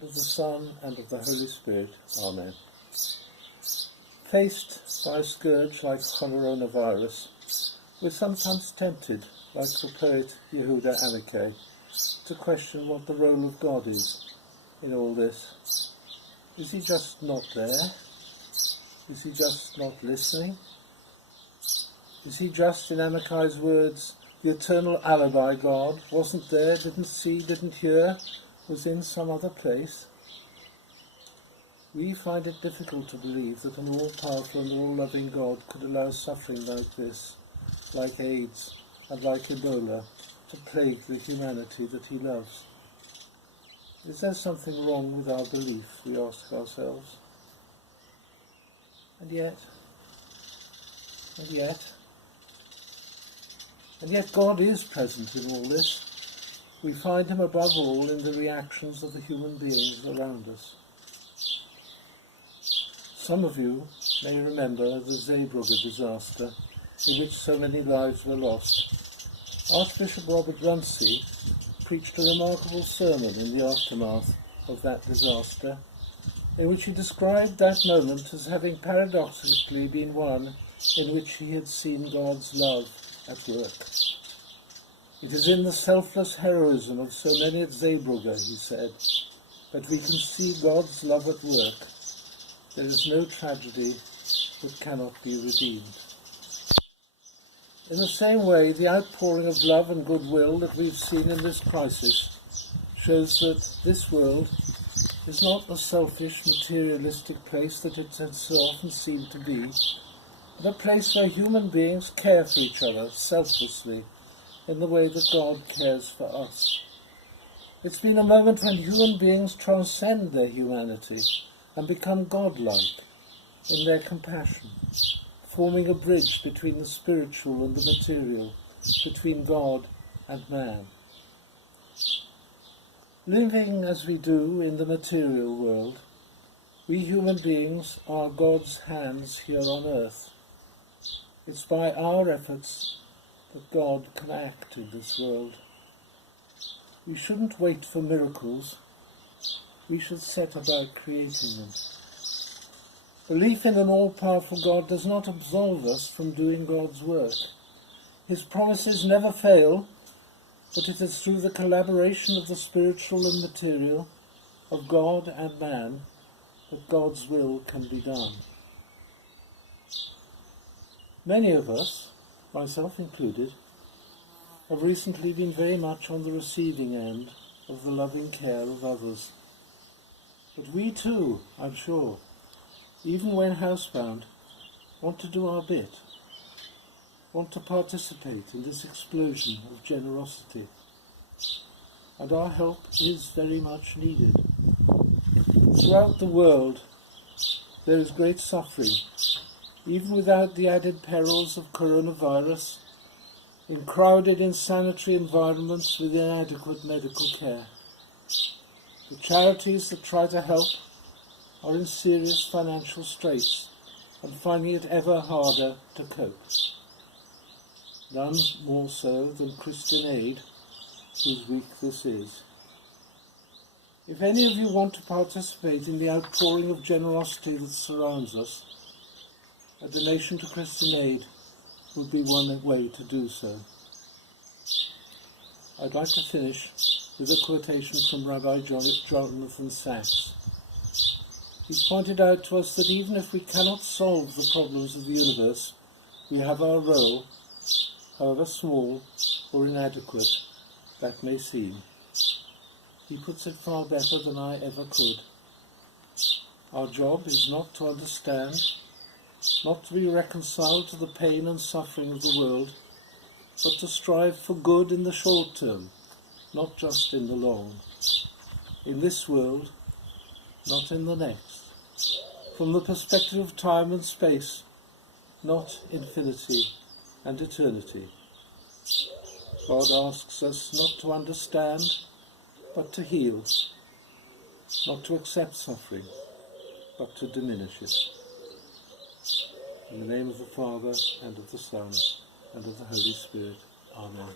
and of the Son, and of the Holy Spirit. Amen. Faced by a scourge like coronavirus, we're sometimes tempted, like the poet Yehuda Amichai, to question what the role of God is in all this. Is he just not there? Is he just not listening? Is he just, in Amichai's words, the eternal alibi God, wasn't there, didn't see, didn't hear, was in some other place? We find it difficult to believe that an all-powerful and all-loving God could allow suffering like this, like AIDS and like Ebola, to plague the humanity that he loves. Is there something wrong with our belief, we ask ourselves? And yet God is present in all this. We find him above all in the reactions of the human beings around us. Some of you may remember the Zeebrugge disaster, in which so many lives were lost. Archbishop Robert Runcie preached a remarkable sermon in the aftermath of that disaster, in which he described that moment as having paradoxically been one in which he had seen God's love at work. It is in the selfless heroism of so many at Zeebrugge, he said, that we can see God's love at work. There is no tragedy that cannot be redeemed. In the same way, the outpouring of love and goodwill that we've seen in this crisis shows that this world is not a selfish, materialistic place that it has so often seemed to be, but a place where human beings care for each other selflessly in the way that God cares for us. It's been a moment when human beings transcend their humanity and become godlike in their compassion, forming a bridge between the spiritual and the material, between God and man. Living as we do in the material world, we human beings are God's hands here on earth. It's by our efforts that God can act in this world. We shouldn't wait for miracles. We should set about creating them. Belief in an all-powerful God does not absolve us from doing God's work. His promises never fail, but it is through the collaboration of the spiritual and material, of God and man, that God's will can be done. Many of us, myself included, have recently been very much on the receiving end of the loving care of others. But we too, I'm sure, even when housebound, want to do our bit, want to participate in this explosion of generosity. And our help is very much needed. Throughout the world, there is great suffering, even without the added perils of coronavirus, in crowded, insanitary environments with inadequate medical care. The charities that try to help are in serious financial straits and finding it ever harder to cope. None more so than Christian Aid, whose week this is. If any of you want to participate in the outpouring of generosity that surrounds us, a donation to Christian Aid would be one way to do so. I'd like to finish with a quotation from Rabbi Jonathan Sachs. He's pointed out to us that even if we cannot solve the problems of the universe, we have our role, however small or inadequate that may seem. He puts it far better than I ever could. Our job is not to understand, not to be reconciled to the pain and suffering of the world, but to strive for good in the short term, not just in the long. In this world, not in the next. From the perspective of time and space, not infinity and eternity. God asks us not to understand, but to heal, not to accept suffering, but to diminish it. In the name of the Father, and of the Son, and of the Holy Spirit. Amen.